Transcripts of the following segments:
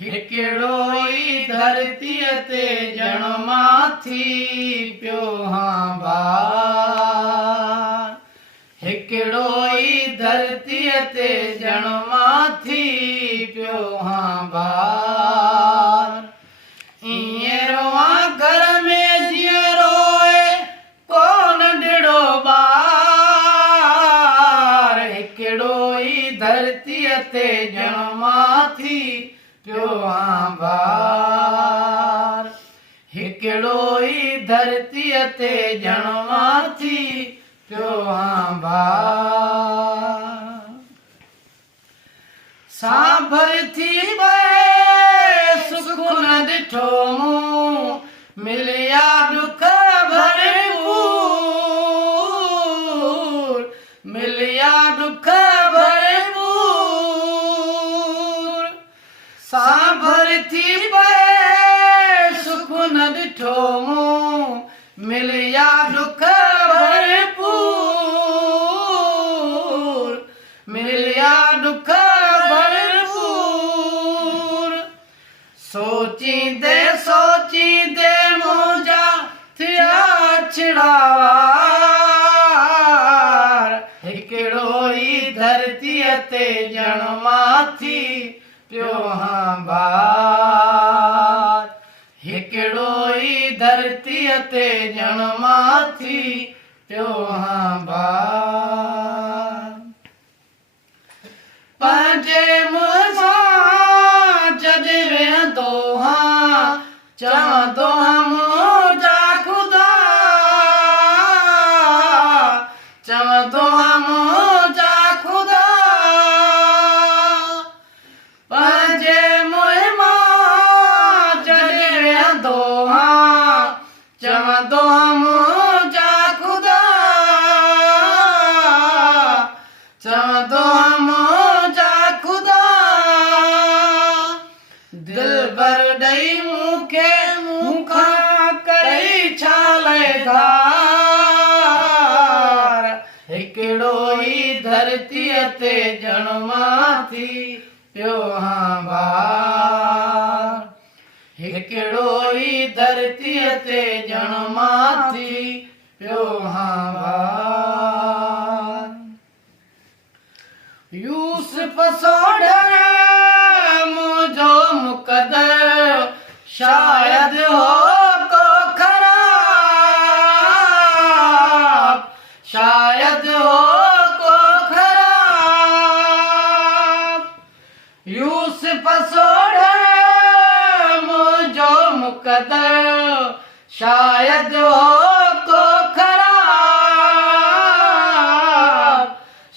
हिकिड़ो ई धरतीअ ते ॼणमा थी पियो हां बार। हिकिड़ो ई धरतीअ ते ॼणमा थी पियो हां बार। ईअं रोआं घर में जीअं रोए कोन ॾिड़ो ॿार। हिकिड़ो ई धरतीअ ते ॼणमा थी पियो हां बार। हिकिड़ो ई धरतीअ ते ॼणमा थी पियो हां बार। सांभर थी पए सुख न ॾिठो मूं मिलिया दुख भरपूर। मिलिया दुख भरपूर। सांभर थी पए सुख न ॾिठो मूं मिलिया दुख भरपूर। मिलिया दुख भरपूर। सोचींदे सोचींदे मुंहिंजा थिया छिड़ावार। हिकिड़ो ई धरतीअ ते ॼणमा थी पियो हां बार। हिकिड़ो ई धरतीअ ते ॼणमा थी पियो हां बार। पंहिंजे मुंहुं जॾहिं वेहंदो हां चवंदो हां मुंहिंजा ख़ुदा। चवंदो हां मुंहिंजा ख़ुदा। पंहिंजे मुंहुं मां जॾहिं वेहंदो हां चवंदो हां मुंहिंजा ख़ुदा। चवंदो हां मुंहिंजा ख़ुदा। दिलबर ॾेई मूंखे मूंखां कई छा धार। हिकिड़ो ई धरतीअ ते ॼणमा थी पियो हां बार। हिकिड़ो ई धरतीअ ते ॼणमा थी पियो हां बार। यूसुफ सोढ़िया मुंहिंजो मुक़दर शायदि हो को ख़राब। शायदि हो को ख़राब। यूसुफ सोढ़िया मुंहिंजो मुक़दर शायदि हो को ख़राब।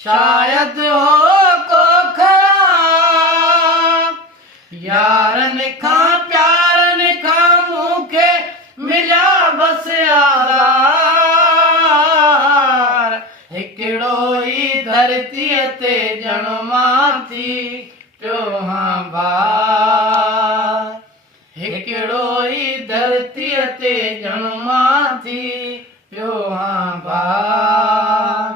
शायदि हो को ख़राब। यारनि खां प्यारनि खां मूंखे मिलिया बसि यार। हिकिड़ो ई धरतीअ ते ॼणमा थी पियो हां बार। हिकिड़ो ई धरतीअ ते ॼणमा थी पियो हां बार।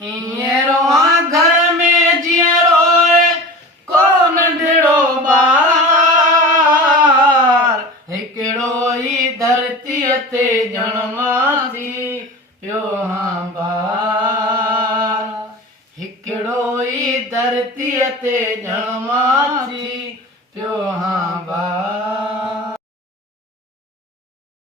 ईअं रोआं घर में जीअं रोए कोन ॾिड़ो ॿार। हिकिड़ो ई धरतीअ ते ॼणमा थी पियो हां बार। हिकिड़ो ई धरतीअ ते ॼणमा थी पियो